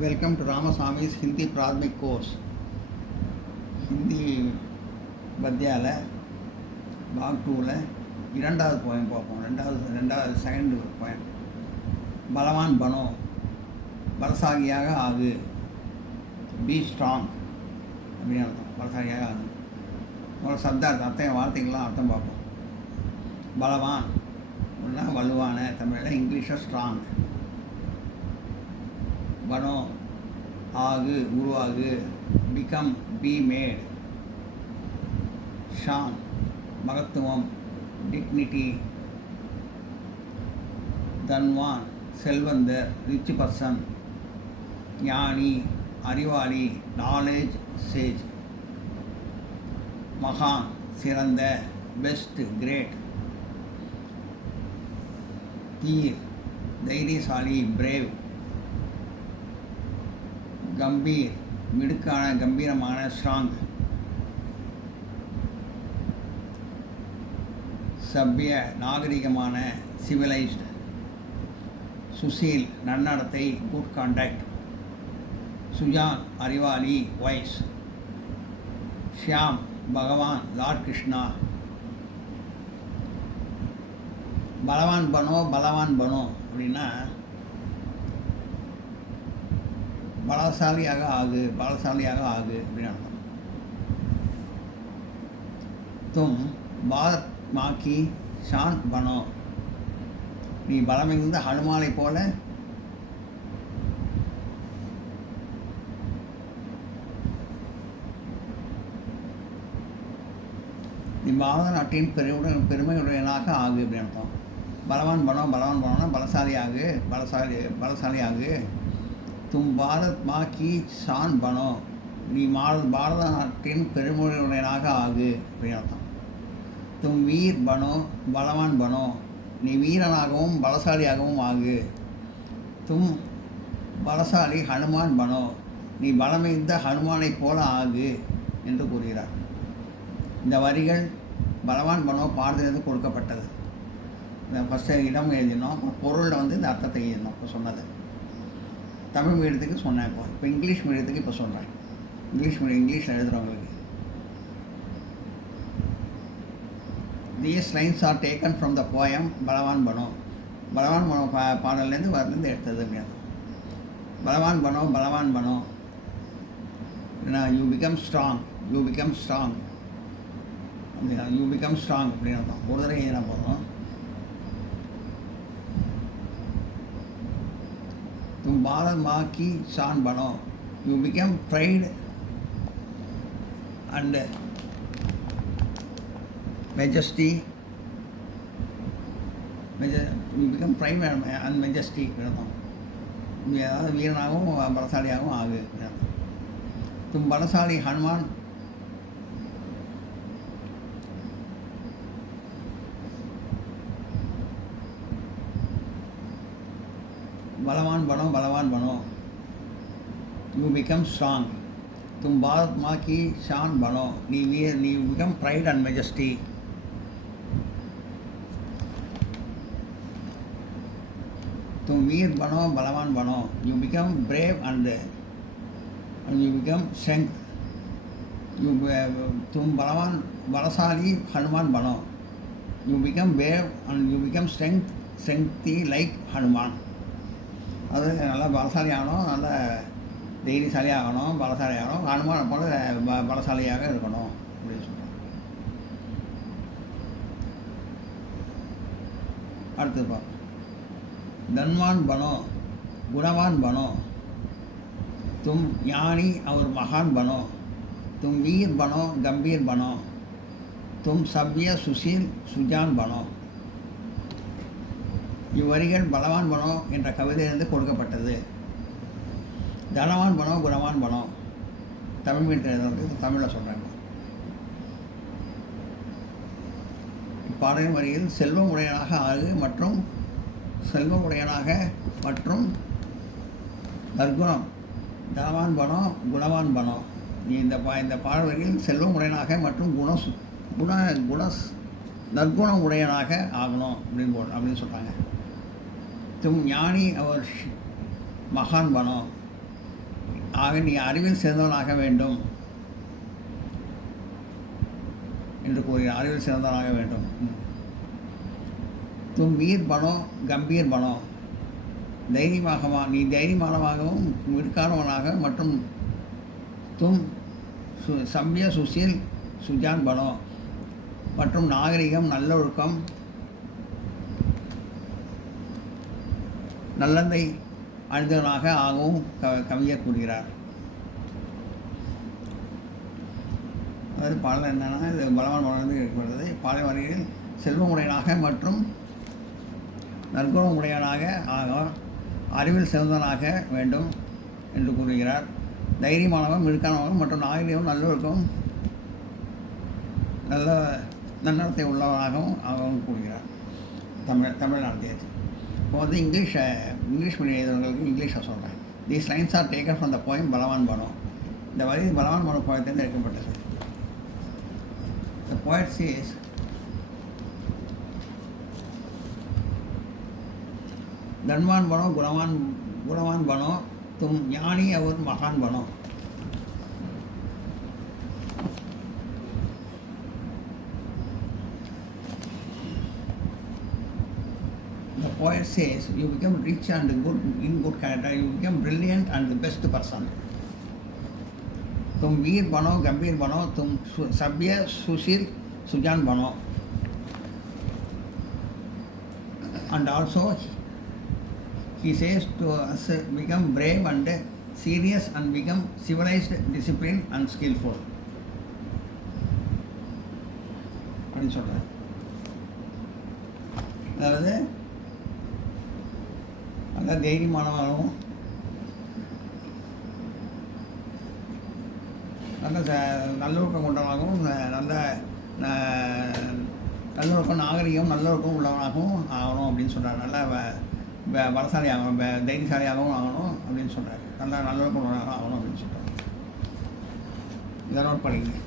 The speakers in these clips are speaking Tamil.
Welcome to Ramaswamy's Hindi Pradmik course. Hindi பத்தியால் பாக் டூவில் இரண்டாவது போயம் பார்ப்போம். ரெண்டாவது செகண்ட் போயம். பலவான் பனோ, பலசாலியாக ஆகு, பி ஸ்ட்ராங் அப்படின்னு அர்த்தம். பலசாலியாக ஆகு. ஒரு சப்தார்த்தம் அர்த்தம் வார்த்தைகள்லாம் அர்த்தம் பார்ப்போம். பலவான் அப்படின்னா வலுவான, தமிழில் இங்கிலீஷில் ஸ்ட்ராங். பனோ ஆகு, உருவாகு, பிகம், பி மேட். ஷான் மகத்துவம், டிக்னிட்டி. தன்வான் செல்வந்தர், ரிச் பர்சன். ஞானி அறிவாளி, நாலேஜ் சேஜ். மகான் சிறந்த, பெஸ்ட் கிரேட். தீர் தைரியசாலி, பிரேவ். கம்பீர் மிடுக்கான, கம்பீரமான, ஸ்ட்ராங். சவ்ய நாகரிகமான, சிவிலைஸ்டு. சுசீல் நன்னடத்தை, குட் கான்டாக்ட். சுஜான் அறிவாளி, வைஸ். ஷியாம் பகவான், லார்ட் கிருஷ்ணா. பலவான் பனோ, பலவான் பனோ அப்படின்னா பலசாலியாக ஆகு, பலசாலியாக ஆகு அப்படின்னு அர்த்தம். தும் பாரத் மாக்கி ஷான் பனோ, நீ பலமிகுந்த ஹனுமானை போல நீ பாரத நாட்டின் பெருமையுடையனாக ஆகு அப்படின்னு அர்த்தம். பலவான் பனோ, பலவான் பனோனா பலசாலியாகு, பலசாலியாகு. தும் பாரத் மா கி ஷான் பனோ, நீ பாரத நாட்டின் பெருமையுடையனாக ஆகு அப்படின்னு அர்த்தம். தும் வீர் பனோ, பலவான் பனோ, நீ வீரனாகவும் பலசாலியாகவும் ஆகு. தும் பலசாலி ஹனுமான் பனோ, நீ பலமிகுந்த ஹனுமானை போல ஆகு என்று கூறுகிறார். இந்த வரிகள் பலவான் பனோ பாரதிலிருந்து கொடுக்கப்பட்டது. இந்த ஃபஸ்ட்டு இடம் எழுதினோம், பொருளில் இந்த அர்த்தத்தை எழுதினோம். இப்போ சொன்னது தமிழ் மீடியத்துக்கு சொன்னேன். இப்போ இங்கிலீஷ் மீடியத்துக்கு இப்போ சொல்கிறேன். இங்கிலீஷில் எழுதுகிறவங்களுக்கு. These lines are taken from the poem பலவான் பனோ. பலவான் பனோ பாடல்லேருந்து எடுத்தது அப்படின்னு. பலவான் பனோ, பலவான் பனோ ஏன்னா you become strong, you become strong அப்படின்னா யூ பிகம் ஸ்ட்ராங் அப்படின்னு அர்த்தம். ஒரு தடவை எழுதினா போதும். तुम भारत माँ की शान बनो, you become pride and majesty. You become pride and majesty. நீ ஏதாவது வீரனாகவும் பலசாலியாகவும் ஆகு. தும் பலசாலி ஹனுமான் பலவான் பனோ, பலவான் பனோ, யூ பிகம் ஸ்ட்ராங். தும் பாரத் மா கி ஷான் பனோ, நீ பிகம் ப்ரைட் அண்ட் மெஜஸ்டி. தும் வீர் பனோ, பலவான் பனோ, you become brave and you become strength. தும் பலவான் பலசாலி ஹனுமான் பனோ, you become brave and you become strength like Hanuman. அது நல்லா பலசாலி ஆகணும், நல்ல தைரியசாலி ஆகணும், பலசாலி ஆகணும், ஹனுமானை போல பலசாலியாக இருக்கணும் அப்படின்னு சொல்கிறாங்க. அடுத்தது பார்ப்போம். தன்வான் பனோ, குணவான் பனோ. தும் ஞானி அவர் மகான் பனோ. தும் வீர் பனோ, கம்பீர் பனோ. தும் சவ்ய சுசீல் சுஜான் பனோ. இவ்வரிகள் பலவான் பனோ என்ற கவிதையிலிருந்து கொடுக்கப்பட்டது. தனவான் பனோ, குணவான் பனோ தமிழ் மீட்டர் தமிழில் சொல்கிறாங்க. இப்பாடலின் வரியில் செல்வம் உடையனாக ஆகு மற்றும் செல்வம் உடையனாக மற்றும் நற்குணம். தனவான் பனோ, குணவான் பனோ. நீ இந்த பாடல் வரியில் செல்வம் உடையனாக மற்றும் நற்குணம் உடையனாக ஆகணும் அப்படின்னு சொல்கிறாங்க. तुम ज्ञानी और महान बनो, ஆக நீ அறிவில் சிறந்தவனாக வேண்டும் என்று கூறுகிறார். அறிவில் சிறந்தவனாக வேண்டும். தும் வீர் பனோ கம்பீர் பனோ, தைரியமாக நீ தைரியமானவாகவும் மிடுக்கானவனாக மற்றும் தும் சம்பிய சுசீல் சுஜான் பனோ மற்றும் நாகரிகம் நல்லொழுக்கம் நல்லந்தை அணிந்தவனாக ஆகவும் கவிஞர் கூறுகிறார். அதாவது பாடல் என்னென்னா, இது பலவான் வளர்ந்து இருக்கிறது. பாலை வரையில் செல்வமுடையனாக மற்றும் நற்குணமுடையவனாக ஆக அறிவில் சிறந்தவனாக வேண்டும் என்று கூறுகிறார். தைரியமானவன் மிடுக்கானவன் மற்றும் நாகரிகம் நல்லொழுக்கம் நல்ல நன்னடத்தை உள்ளவனாகவும் ஆகவும் கூறுகிறார். தமிழ் நடத்தியாச்சு. இப்போ வந்து இங்கிலீஷ் மீடியம் எழுதுறவங்களுக்கு இங்கிலீஷை சொல்கிறேன். These lines are taken from the poem Balwan Bano. இந்த வரி பலவான் பனோ போயத்திலிருந்து எடுக்கப்பட்டது. The poet says, धनवान बनो गुणवान बनो, तुम ज्ञानी और महान बनो. The poet says, you become rich and good in good character, you become brilliant and the best person. तुम वीर बनो गंभीर बनो, तुम सभ्य सुशील सुजान बनो. And also he says to us, become brave and serious and become civilized, disciplined and skillful. அப்படின்னு சொல்கிறேன். அதாவது நல்ல தைரியமானவர்களும் நல்லொழுக்கம் கொண்டவனாகவும் நல்லொழுக்கம் நாகரிகம் நல்லொழுக்கம் உள்ளவனாகவும் ஆகணும் அப்படின்னு சொல்கிறார். நல்ல பலசாலி ஆகணும், தைரியசாலியாகவும் ஆகணும் அப்படின்னு சொல்கிறார். நல்லொழுக்கம் உள்ளவனாக ஆகணும் அப்படின்னு சொல்கிறார். இதை நோட் பண்ணிங்க.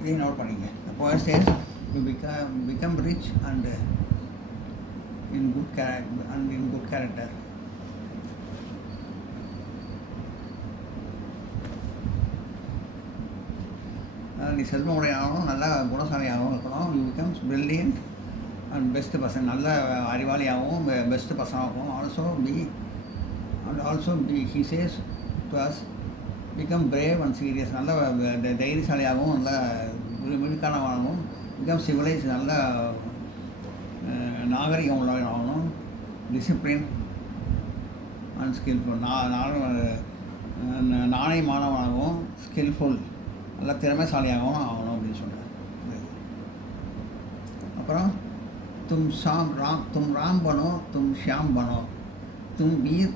இதையும் நோட் பண்ணிங்க. The poet says you become rich and in good character. நீ செல்வம் உடையாகவும் நல்ல குணசாலியாகவும் இருக்கணும். You becomes brilliant and best person, நல்ல அறிவாளியாகவும் பெஸ்ட் பர்சனாகவும் also be he says to us become brave and serious, நல்ல தைரியசாலியாகவும் நல்ல விழிக்கானவாகவும், பிகம் சிவிலைஸ், நல்ல நாகரிகம் உள்ளவனாகணும், டிசிப்ளின் அண்ட் ஸ்கில்ஃபுல், நாணயமானவனாகவும் ஸ்கில்ஃபுல், நல்ல திறமைசாலியாகவும் ஆகணும் அப்படின்னு சொல்கிறார். அப்புறம் तुम राम बनो, तुम श्याम बनो, तुम वीर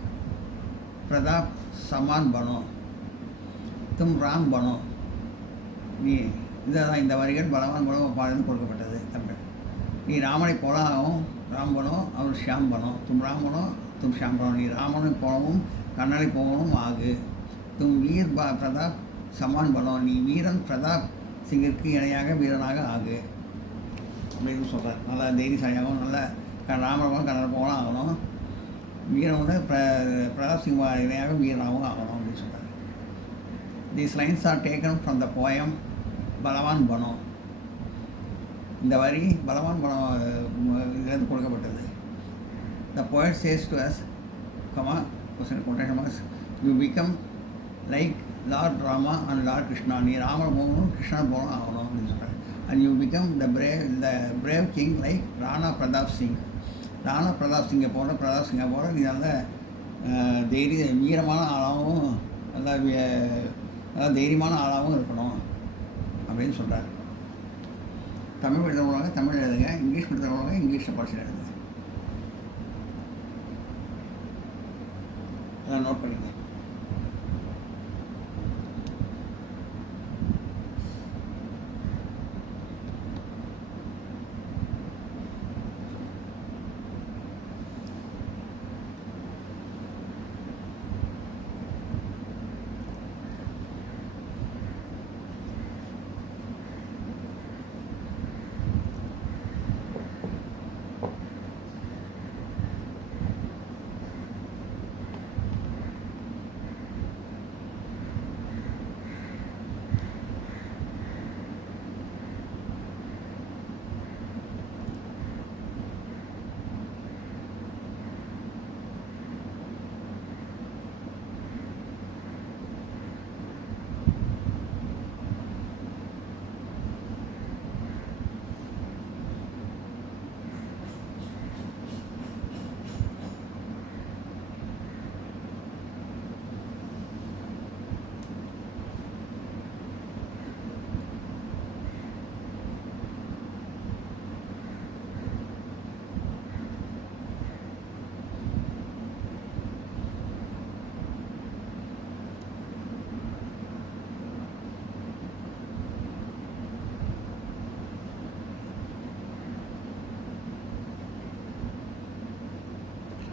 प्रताप समान बनो, तुम ராம் பனோ. நீ இதான் இந்த வரிகள் பலவான் பனோ பாடலில் கொடுக்கப்பட்டது தமிழ். நீ ராமனை போல ஆகும், ராம் பனோ அவர் ஷியாம் பனோ, தும் ராம் பனோ தும் ஷியாம் பனோ. நீ ராமனை போலவும் கண்ணனை போகணும் ஆகு. தும் வீர் பிரதாப் சமான் பனோ, நீ வீரன் பிரதாப் சிங்கிற்கு இணையாக வீரனாக ஆகு அப்படின்னு சொல்கிறார். நல்லா தைரியசாலியாகவும் நல்ல ராமனும் கண்ணனை போகலாம் ஆகணும், வீரனோட பிரதாப் சிங் இணையாக வீரனாகவும் ஆகணும் அப்படின்னு சொல்கிறார். These lines are taken from the poem பலவான் பனோ. இந்த வரி பலவான் பனோ இதிலிருந்து கொடுக்கப்பட்டது. The poet says to us, quotation marks, you become like Lord Rama and Lord Krishna. நீ ராமன் போகணும், கிருஷ்ணன் போகணும் ஆகணும் அப்படின்னு சொல்கிறார். And you become the brave king like Rana Pratap Singh. Rana Pratap சிங்கை போல நீ நல்ல வீரமான ஆளாகவும் நல்ல தைரியமான ஆளாகவும் இருக்கணும் அப்படின்னு சொல்கிறார். தமிழ் எழுதுறவங்க தமிழ் எழுதுங்க, இங்கிலீஷ் எழுதுறவங்க இங்கிலீஷில் படிச்சு எழுதுங்க. அதான் நோட் பண்ணிங்க.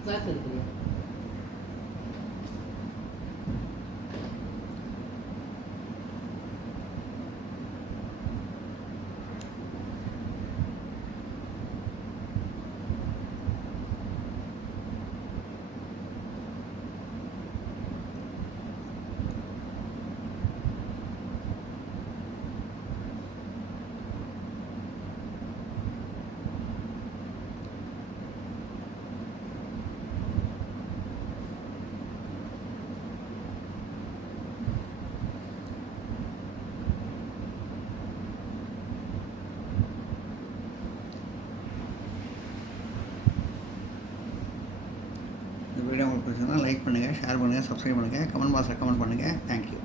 கிளாஸ் எடுக்கிறீங்க? இந்த வீடியோ உங்களுக்கு பிடிச்சிருந்தா லைக் பண்ணுங்கள், ஷேர் பண்ணுங்கள், சப்ஸ்கிரைப் பண்ணுங்கள், கமெண்ட் பாக்ஸில் கமெண்ட் பண்ணுங்கள். தேங்க்யூ.